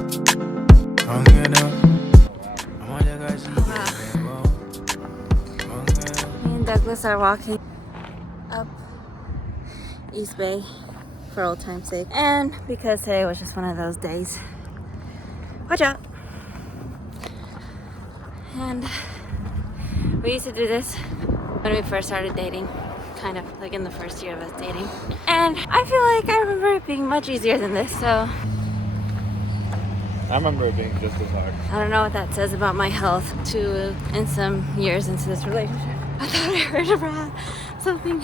Me and Douglas are walking up East Bay for old time's sake, and because today was just one of those days. Watch out! And we used to do this when we first started dating, kind of like in the first year of us dating. And I feel like I remember it being much easier than this, so I remember it being just as hard. I don't know what that says about my health in some years into this relationship. I thought I heard about something.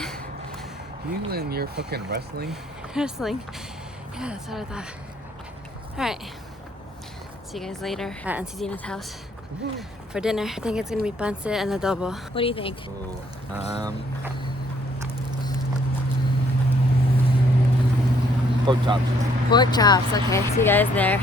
You and your fucking wrestling? Wrestling. Yeah, that's what I thought. Alright. See you guys later at Auntie Dina's house for dinner. I think it's gonna be pancit and adobo. What do you think? Ooh, pork chops. Pork chops. Okay, see you guys there.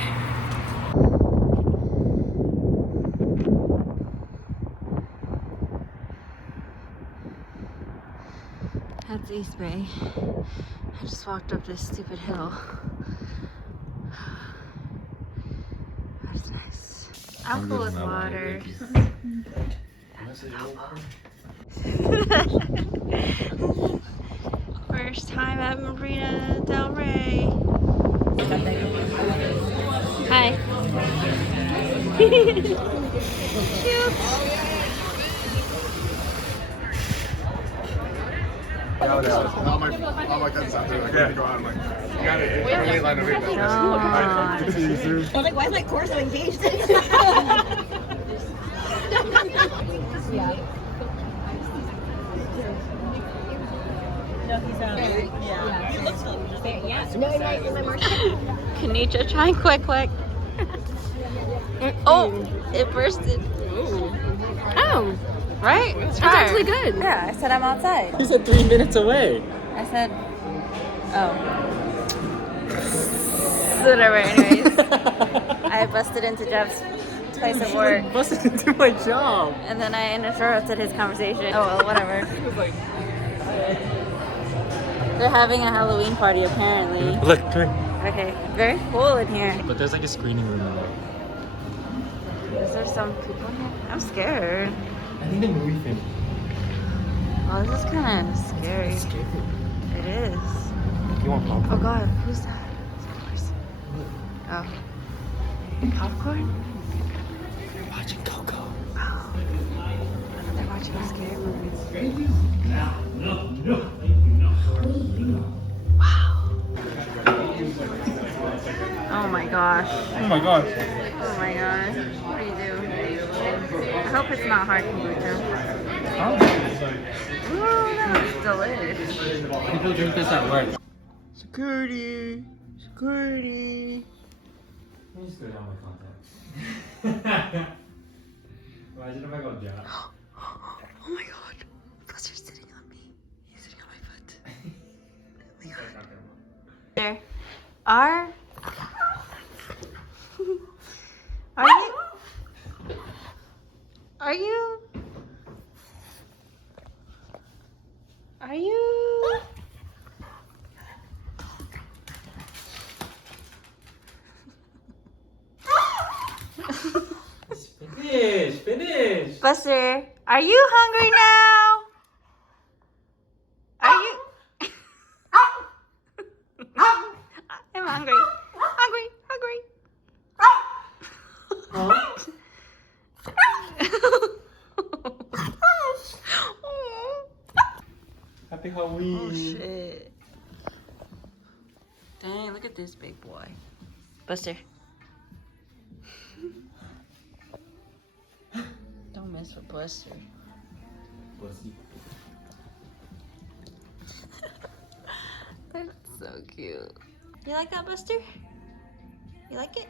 That's East Bay. I just walked up this stupid hill. That's nice. I'm full with water. First time at Marina Del Rey. Hi. Cute. All my cousins out there, like, ready to go out. I'm like, you got it. Early line of it. Oh. Good to see you, sir. I was like, why is my core so engaged? Yeah. No, he's yeah. He looks like yeah. Kanitra trying quick. Oh, it bursted. Oh, right? It's actually good. Yeah, I said I'm outside. He said 3 minutes away. I said, oh. Whatever, anyways. I busted into Jeff's place of work. Busted into my job. And then I interrupted his conversation. Oh, well, whatever. He was like, They're having a Halloween party, apparently. look, come here. Okay, very cool in here. But there's like a screening room in there. Is there some people in here? I'm scared. I think the movie film. Oh, this is kind of scary. It's scary. It is. You want Oh popcorn? God, who's that? It's a person. Oh. Popcorn? You're watching Coco. Oh. They're watching a scary movie. Wow. Oh my gosh. Oh my gosh. Oh my gosh. What do you do? I hope it's not hard kombucha. Oh. Ooh, that looks delicious. People drink this at work. Security. Security. Let me just go down my contacts. Imagine if I go down. Oh my god. Buster's sitting on me. He's sitting on my foot. Oh my god. There. Are you Finish. Buster, are you hungry now? Are you? I'm hungry. Happy Halloween. Oh shit. Dang, look at this big boy. Buster. Don't mess with Buster. Pussy. That's so cute. You like that, Buster? You like it?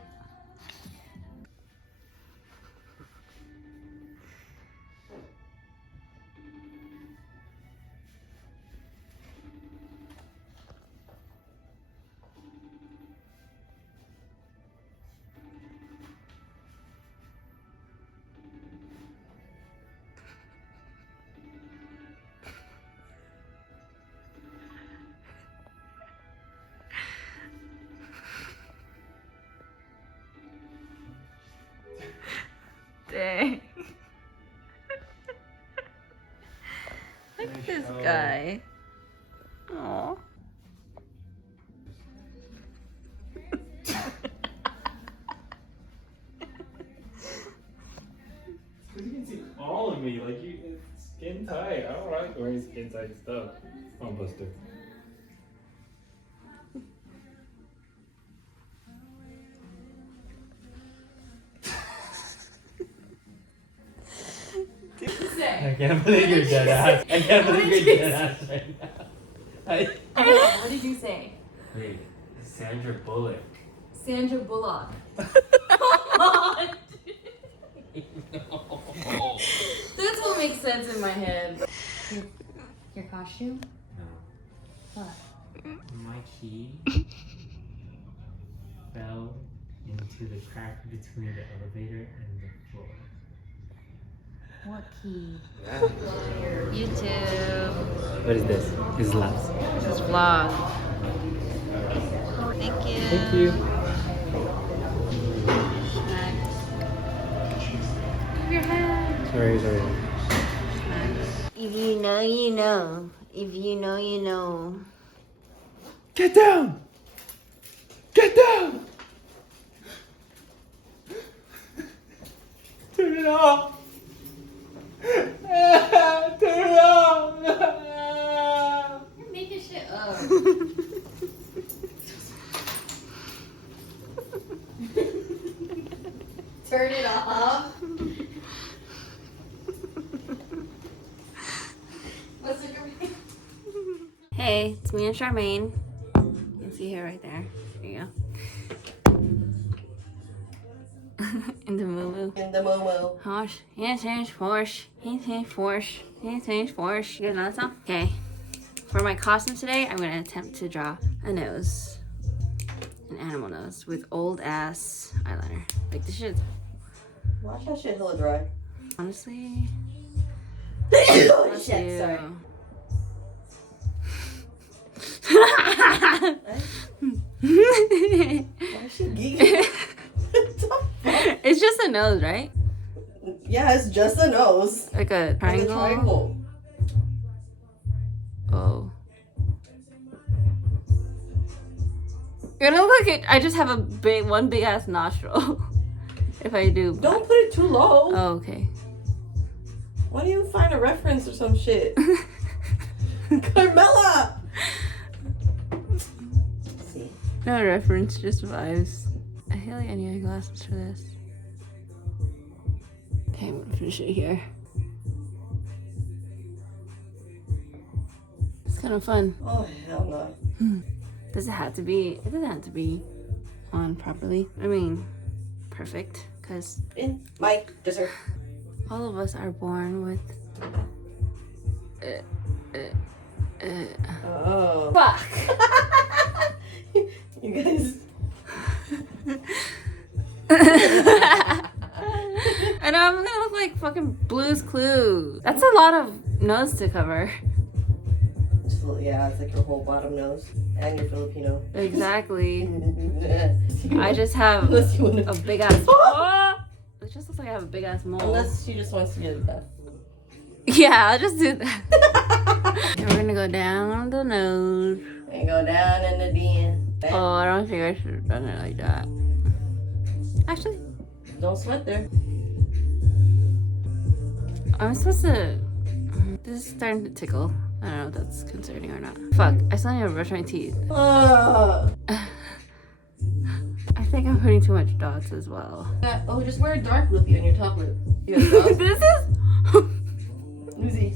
Dang. Look at this guy. Aww. You can see all of me, like you, it's skin tight. I don't like wearing skin tight stuff. Come on, Buster. I can't believe you're dead ass. I can't believe you're dead ass right now. What did you say? Wait, Sandra Bullock. Sandra Bullock. That's what makes sense in my head. Your costume? No. What? My key fell into the crack between the elevator and the floor. What key? YouTube. What is this? His laps. This is vlog. Thank you. Thank you. Move your head. Sorry. If you know, you know. If you know, you know. Get down! Get down! Turn it off! Turn it off! You're making shit up. Turn it off. What's in your face? Hey, it's me and Charmaine. You can see her right there. There you go. In the moo. In the Momo. Horse, horse. You guys know that song? Okay. For my costume today, I'm gonna attempt to draw a nose. An animal nose with old ass eyeliner. Like this shit's Watch that shit hella dry. honestly. Oh Bless shit, you. sorry. Why is she geeking? What the fuck? It's just a nose, right? Yeah, it's just a nose. Like a Like triangle. a triangle. Oh. It looks like it. I just have one big ass nostril. If I do. Don't put it too low. Oh, okay. Why don't you find a reference or some shit? Carmela! See. No reference, just vibes. I feel like I need glasses for this. Okay, I'm gonna finish it here. It's kind of fun. Oh, hell no. Does it have to be? It doesn't have to be on properly. I mean, perfect. Because In. Mike, dessert. all of us are born with. Oh. Fuck! You guys. I know I'm gonna look like fucking Blue's Clues. That's a lot of nose to cover. Yeah, it's like your whole bottom nose. And you're Filipino. Exactly. I just have Unless you wanna... a big ass. Oh! It just looks like I have a big ass mole. Unless she just wants to get that. Yeah, I'll just do that. And we're gonna go down the nose. And go down in the den. Oh, I don't think I should have done it like that. Actually, Don't sweat there. I'm supposed to. This is starting to tickle. I don't know if that's concerning or not. Fuck, I still need to brush my teeth. Oh, I think I'm putting too much dots as well. just wear a dark lippy on your top lip. You got dots? This is. Uzi.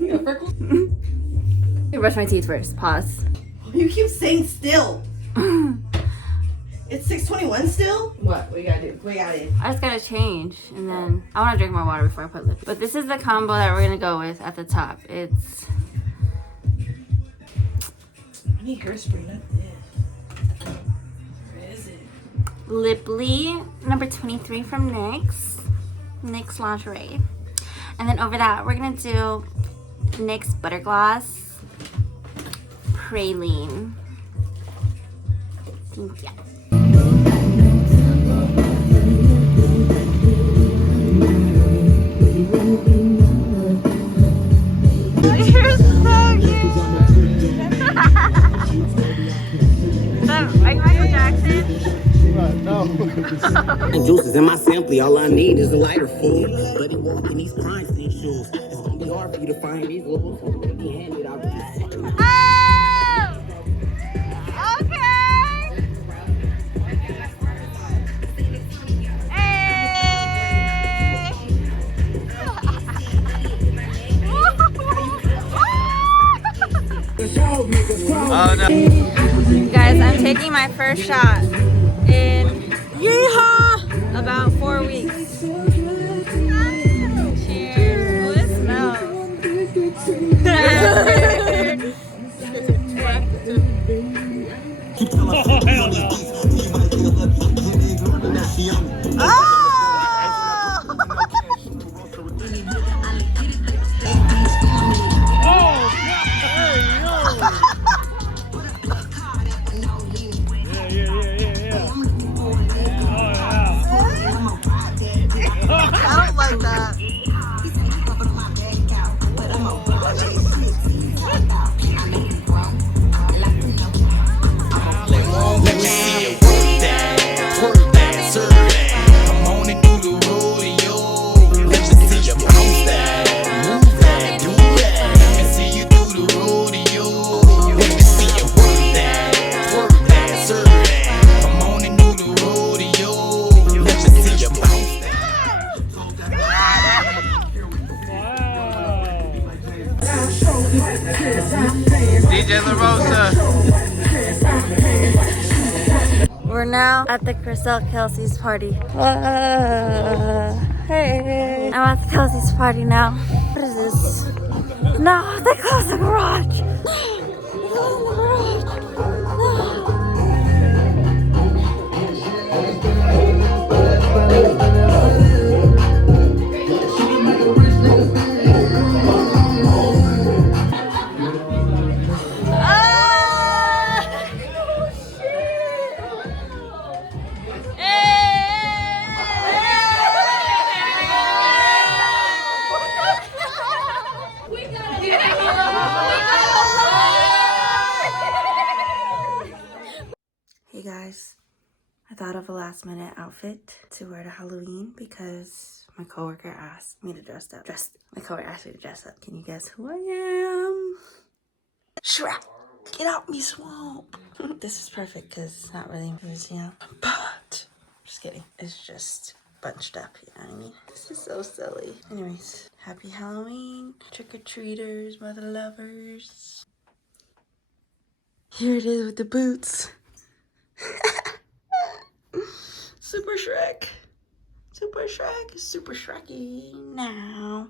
You got freckles? Let me brush my teeth first. Pause. You keep saying still. It's 6:21 still? What? What you gotta do? What you gotta do? I just gotta change, and then I want to drink more water before I put lip. But this is the combo that we're gonna go with at the top. It's I need hairspray, not this. Where is it? Liply number 23 from NYX Lingerie. And then over that, we're gonna do NYX Butter Gloss Praline. Thank you. Juices in my simply, all I need is a lighter food. But he walk in these prime sneak shoes. It's gonna be hard for you to find these little be handed out. Guys, I'm taking my first shot in yeehaw about 4 weeks. Cheers. Oh, it I don't like that. Let me see you work that, serve that. Come on and do the rodeo. Let me see you bounce that, move that, do that. Let me see you do the rodeo. Let me see you work that, serve that. Come on and do the rodeo. Let me see you bounce that. DJ LaRosa. We're now at the Chriselle Kelsey's party. Hey. I'm at the Kelsey's party now. What is this? No, they closed the garage. They closed the garage. Hey guys, I thought of a last minute outfit to wear to Halloween because my coworker asked me to dress up. My coworker asked me to dress up. Can you guess who I am? Shrek! Get out me swamp! This is perfect because it's not really, but just kidding. It's just bunched up, you know what I mean? This is so silly. Anyways, happy Halloween, trick-or-treaters, mother lovers. Here it is with the boots. Super Shrek. Super Shrek is super Shrekky now.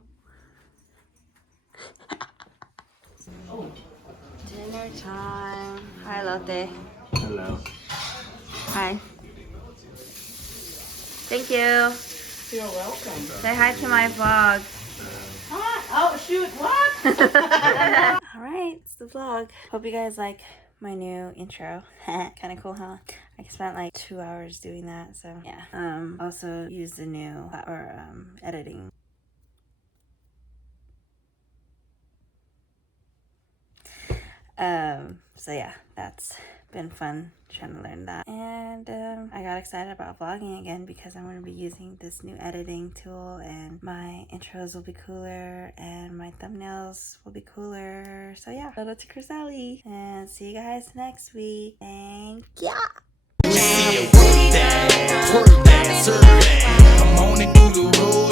Dinner time. Hi, Lotte. Hello. Hi. Thank you. You're welcome. Say hi to my vlog. What? Oh, shoot, what? Alright, it's the vlog. Hope you guys like my new intro. Kind of cool, huh? I spent like 2 hours doing that, so yeah. Also used the new editing. So yeah, that's been fun trying to learn that. And I got excited about vlogging again because I'm going to be using this new editing tool, and my intros will be cooler and my thumbnails will be cooler. So yeah, shout out to Chriselle, and see you guys next week. Thank ya. Let me see you work that, serve that. Come on and do the road.